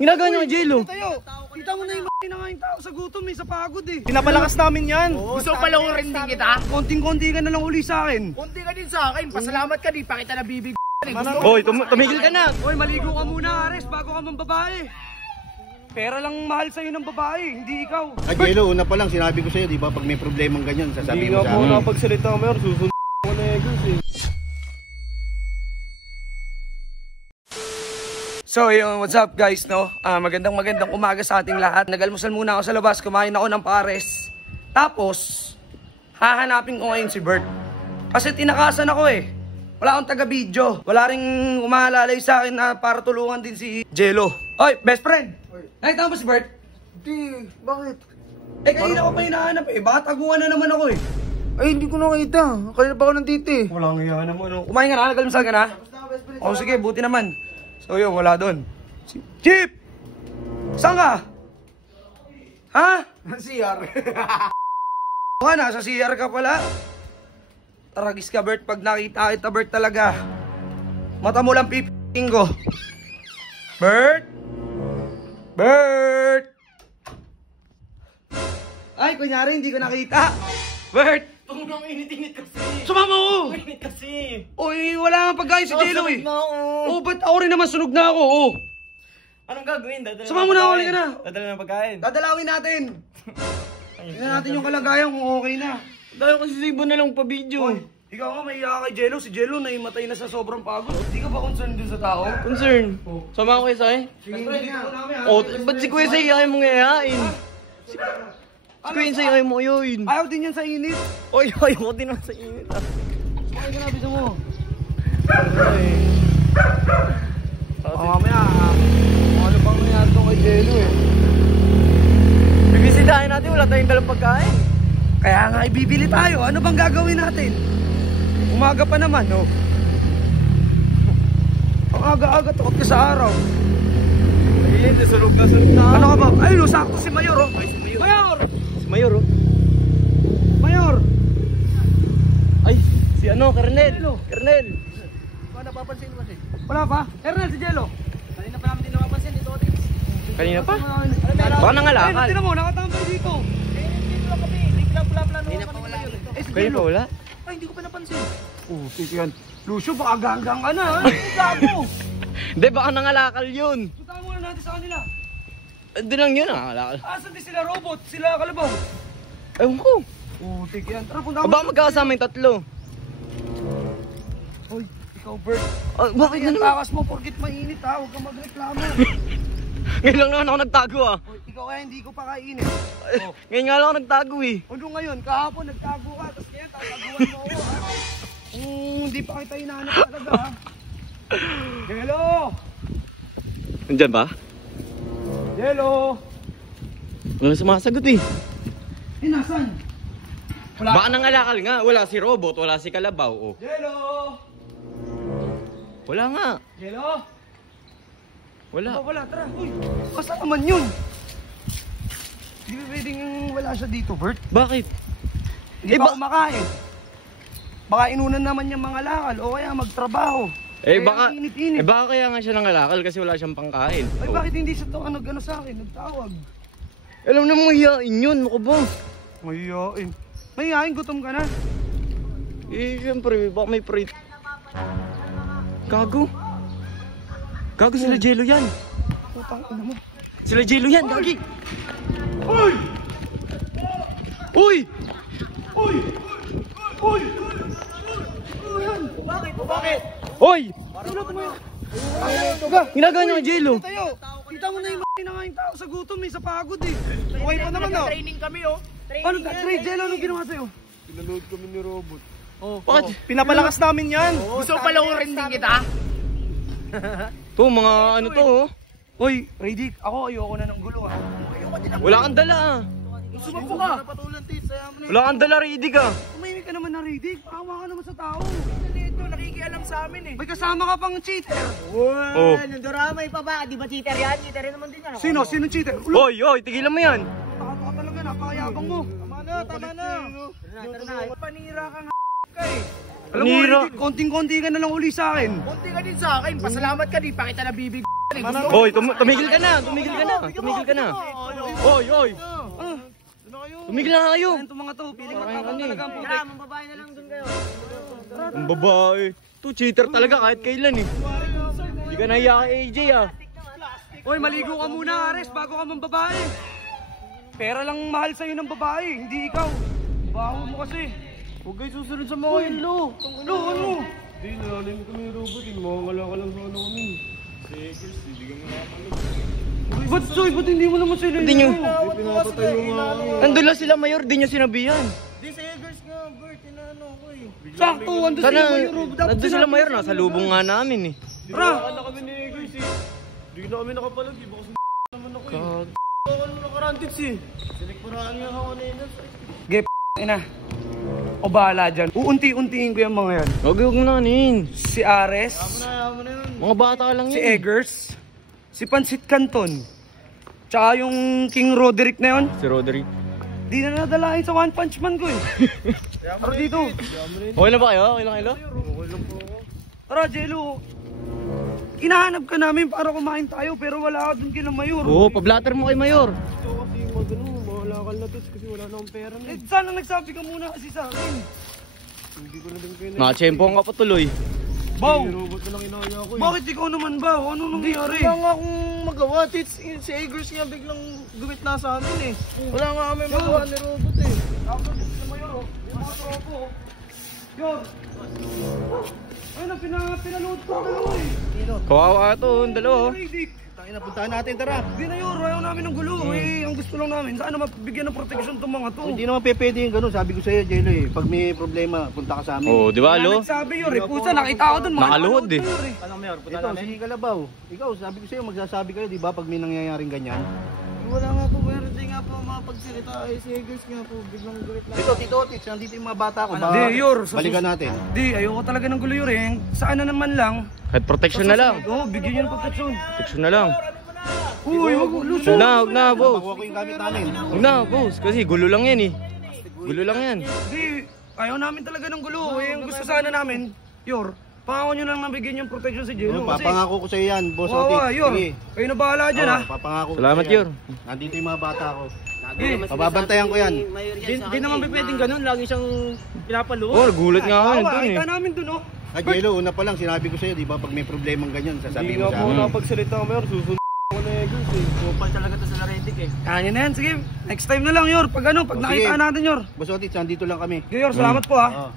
Ginagawa niyo kay Jello. Kita mo na yung mga tao sa gutom sa pagod eh. Pinapalakas namin yan. Gusto pala ko rin din kita. Konting-konti ka na lang uli sa akin. Konti ka din sa akin. Pasalamat ka di pa kita nabibig. Hoy, tumigil ka na. Hoy, maligo ka muna, Ares, bago ka mang babae. Pera lang mahal sa'yo ng babae, hindi ikaw. Jello, una pa lang sinabi ko sa'yo, di ba, pag may problemang ganyan, sasabihin mo sa akin. Hindi nga po napagsalita mo yun, susunod ko na Eagles eh. So yun, what's up guys, no? Magandang umaga sa ating lahat. Nag-almusal muna ako sa labas, kumain ako ng pares. Tapos, hahanapin ko ngayon si Bert. Kasi tinakasan ako eh. Wala akong taga-video. Wala ring umahalalay sa akin na para tulungan din si Jello. Oy, best friend! Nakita mo ba si Bert? Hindi, bakit? Eh, kanina ko pa hinahanap eh. Baka taguan na naman ako eh. Ay, hindi ko nakita. Kanina pa ako nandito eh. Walang iya naman. No? Kumain ka na? Nag-almusal ka na? Oh, sige, buti naman. So yun, wala doon. Chip! Saan ka? Ha? CR. Baka nasa CR ka pala. Taragis ka, Bert. Pag nakita kita, Bert, talaga. Mata mo lang piping ko. Bert? Bert! Ay, kunyari, hindi ko nakita. Bert! Tungang init-init kasi. Sumama ko! Init kasi. Uy, wala nga pagkain si Jello eh. Na ako. Oh, ba't ako rin naman sunog na ako? Oh. Anong gagawin? Sama mo na ako, halika na. Dadala ng pagkain. Dadalawin natin. Tingnan natin yung kalagayan kung okay na. Dahil kasi si Ibo na lang pa-video. Oy, ikaw nga may iya kay Jello. Si Jello naimatay na sa sobrang pagod. Hindi ka ba concerned dun sa tao? Concern? Sama ko kayo sa'yo? Sige, hindi ko namin ha. Oh, ba't si Kuya Say ayaw mong iayain? Si Kuya Say ayaw mo yun. Ayaw din yan sa init. Oy, ayaw ko din naman sa init ah. Bakit ka na, bisa mo? Mamaya ano bang nangyari kay Jello eh? Bibisitahin natin, wala tayong dalang pagkain. Kaya nga ibibili tayo. Ano bang gagawin natin? Umaga pa naman, no? Ang aga-aga, takot ka sa araw. Ayun, sunog na na. Ano ka ba? Ayun, sakto si Mayor, oh. Mayor! Si Mayor oh. Mayor! Ay, si ano, Kernel. Kernel. Baka napapansin mo kasi. Wala pa? Ernel, si Jello. Kanina pa namin din napapansin dito. Kanina pa? Baka Baka nangalakal. Ay, tinan mo, nakatambay dito. Dito lang kami. Hindi ko lang pula-plano. Kanina pa wala. Eh, si Kanina Jello. pa wala? Ay, hindi ko pa napansin. Oh, sige yan. Lucio, baka ganggang ka na, ha? Gago! Hindi, baka nangalakal yun. Punta muna natin sa kanila. Hindi lang yun nangalakal. Asan din sila robot? Sila kalabaw? Ewan ko. Oh, sige yan. Tara, punta Baka magkakasama yung tatlo. Hoy, ikaw, Bert. Bakit na Ang naman? takas mo, porkit mainit, ha? Huwag kang magreklamo. Ngayon lang naman ako nagtago ah. Hoy, ikaw kaya hindi ko pa kainit. Oh. Ngayon nga lang ako nagtago eh. Ano ngayon? Kahapon nagtago ka, tapos ngayon tataguan mo ako, ha? Hindi pa kita hinahanap talaga, ha? Jello! Nandyan ba? Jello! Wala sumasagot eh. Eh, nasan? Wala. Baka nangalakal nga. Wala si Robot, wala si Kalabaw. Oh. Jello! Wala nga. Jello! Wala. Wala, tara. Uy, basta naman yun. Hindi ba pwedeng wala siya dito, Bert? Bakit? Hindi pa kumakain. Baka inunan naman yung mga lakal o kaya magtrabaho. Baka init-init. baka kaya nga siya nangalakal kasi wala siyang pangkain. Ay, Oh. bakit hindi siya to gano sa akin? Nagtawag. Alam na mo hiyain yun, ano ka ba? Mahihain. Mahihain, gutom ka na. Eh, siyempre, baka may prit. Gago. Gago sila Jello yan. Putang ina mo. Sila Jello yan, gagi. Uy! Uy! Uy! Uy! Ano yan? Bakit? Uy! Tuga! Ginagawa niyo kay Jello. Tayo! Kita mo na yung mga tao sa gutom sa pagod eh. Okay pa naman oh. Training kami oh. Ano trade Jello? Anong ginawa sa'yo? Pinaload kami ni Robot. Bakit? Pinapalakas namin yan. Gusto pala ko rin din kita. To, mga ano to oh. Uy, Radic, ako ayoko na ng gulo ha. Wala kang dala ah. Sumapo ka! Wala kang dala, Ridig ah. Tumahimik ka naman na Radic. Maawa ka naman sa tao. Dito, nakikialam sa amin eh. May kasama ka pang cheater. Oh. Nandoramay pa ba? Di ba cheater yan? Cheater rin naman din yan. Sino? Sino cheater? Oy, oy, tigilan mo yan. Taka ka talaga, napakayabang mo. Tama na. Tara na. Panira ka nga ka eh. Alam mo, Radic, konting-konti ka na lang uli sa akin. Konti ka din sa akin. Pasalamat ka di pa kita nabibig. Hoy, tumigil ka na. Tumigil ka na. Tumigil ka na. Hoy, hoy. Tumigil na kayo. Ito mga to, piling Parang matapang ano eh. talaga ang putik. Tara, mambabae na lang dun kayo. Ang babae. To cheater talaga kahit kailan eh. Hindi ka nahiya kay AJ ah. Hoy, maligo ka muna, Ares, bago ka mang babae. Pera lang mahal sa'yo ng babae, hindi ikaw. Baho mo kasi. Huwag kayo susunod sa mga yun, Lo. Lo, ano? Hindi, nalalim kami yung robot. Mawawala ka lang sa ano kami. Sekers, hindi ka makapalo. Ba't, Soy, ba't hindi mo naman sila Hindi nyo. Hindi pinapatay yung mga kami. Nandun lang sila mayor, di nyo sinabihan. Di sa Eggers nga, Bert, inaano ko eh. Sakto, andun Sana, sila yung robot. nandun sila mayor, nasa lubong nga namin eh. Tara! Nakakala kami ni Eggers eh. Hindi na kami nakapalag eh. Baka naman ako eh. Baka naman nakarantix eh. Sinikmuraan nga ako na yun. Gep, ina. O bahala dyan. Uunti-untiin ko yung mga yan. Huwag mo na kanin. Si Ares, Yaman na yun. Mga bata lang si yun. Eggers, si Pansit Canton, tsaka yung King Roderick na yun. Si Roderick. Di na nadalahin sa One Punch Man ko eh. Tara dito. Okay na ba kayo? Okay lang kayo? Tara, Jello. Hinahanap ka namin para kumain tayo pero wala ka dun kina Mayor. Oo, pablatter mo kay mayor. Ito kasi magano, mawala ka na kasi wala na akong pera na. Eh, sana nagsabi ka muna kasi sa akin. Hindi ko na din kayo na. Nakachempong ka pa tuloy. Bow, Yung robot na lang inaya ko eh. bakit ikaw naman ba? Ano nangyari? Wala nga akong magawa. Tits, si Eggers nga biglang gumit na sa amin eh. Wala nga kami magawa ni robot eh. Tapos si Mayor, yung mga tropo. Yor. Ayun, pinanood ko dalawa eh. Kawawa to, yung dalawa. Ridik. Tangina, puntahan natin, tara. Di na Yor, ayaw namin ng gulo eh. Ang gusto lang namin, sana mabigyan ng proteksyon itong mga to. Hindi naman pwede yung ganun. Sabi ko sa'yo, Jello eh. Pag may problema, punta ka sa amin. Oo, di ba, Wala Lo? nagsabi Yor, eh. Pusa, nakita ko dun. mga Nakaluhod nanonood eh. Yor, Anong mayor? Punta Ito, namin? sige Kalabaw. Ikaw, sabi ko sa'yo, magsasabi kayo, di ba? Pag may nangyayaring ganyan. Wala nga po, mayor. Hindi nga po makapagsalita. Eh, si Eggers nga po biglang gumit na. Ito, Tito Otis, nandito yung mga bata ko. Di, Yor. Balikan natin. Di, ayoko talaga ng gulo Yor eh. Saan na naman lang. Kahit protection na lang. Oo, bigyan nyo ng proteksyon. Protection na lang. Uy, wag luso. Huwag na, boss. Makuha ko yung gamit namin. Huwag na, boss. Kasi gulo lang yan eh. Gulo lang yan. Di, ayaw namin talaga ng gulo. Eh, ang gusto sana namin, Yor, pangako nyo lang nabigyan yung protection si Jello. Oo, papangako ko sa'yo yan, Boss Oo, Otis. Yor. Sige. Kayo na bahala dyan ha. Oo, papangako ko Salamat, sa'yo yan. Yor. Nandito yung mga bata ko. Eh, Pababantayan ko yan. Di naman pwedeng ganun. Lagi siyang pinapaluhod. Oh, gulat nga ako awa, dun eh. kita namin dun oh. Ah, Jello, una pa lang, sinabi ko sa'yo, di ba? Pag may problemang ganyan, sasabihin Hindi mo nga sa po amin. nakapagsalita ang mayor. Susunod ako na Eggers eh. Kupal talaga to sa Laretic eh. Kanya na yan, sige. Next time na lang Yor. Pag ano, pag Oh, nakita sige. natin Yor. Boss Otis, nandito lang kami. Sige Yor, salamat po ha. Oo.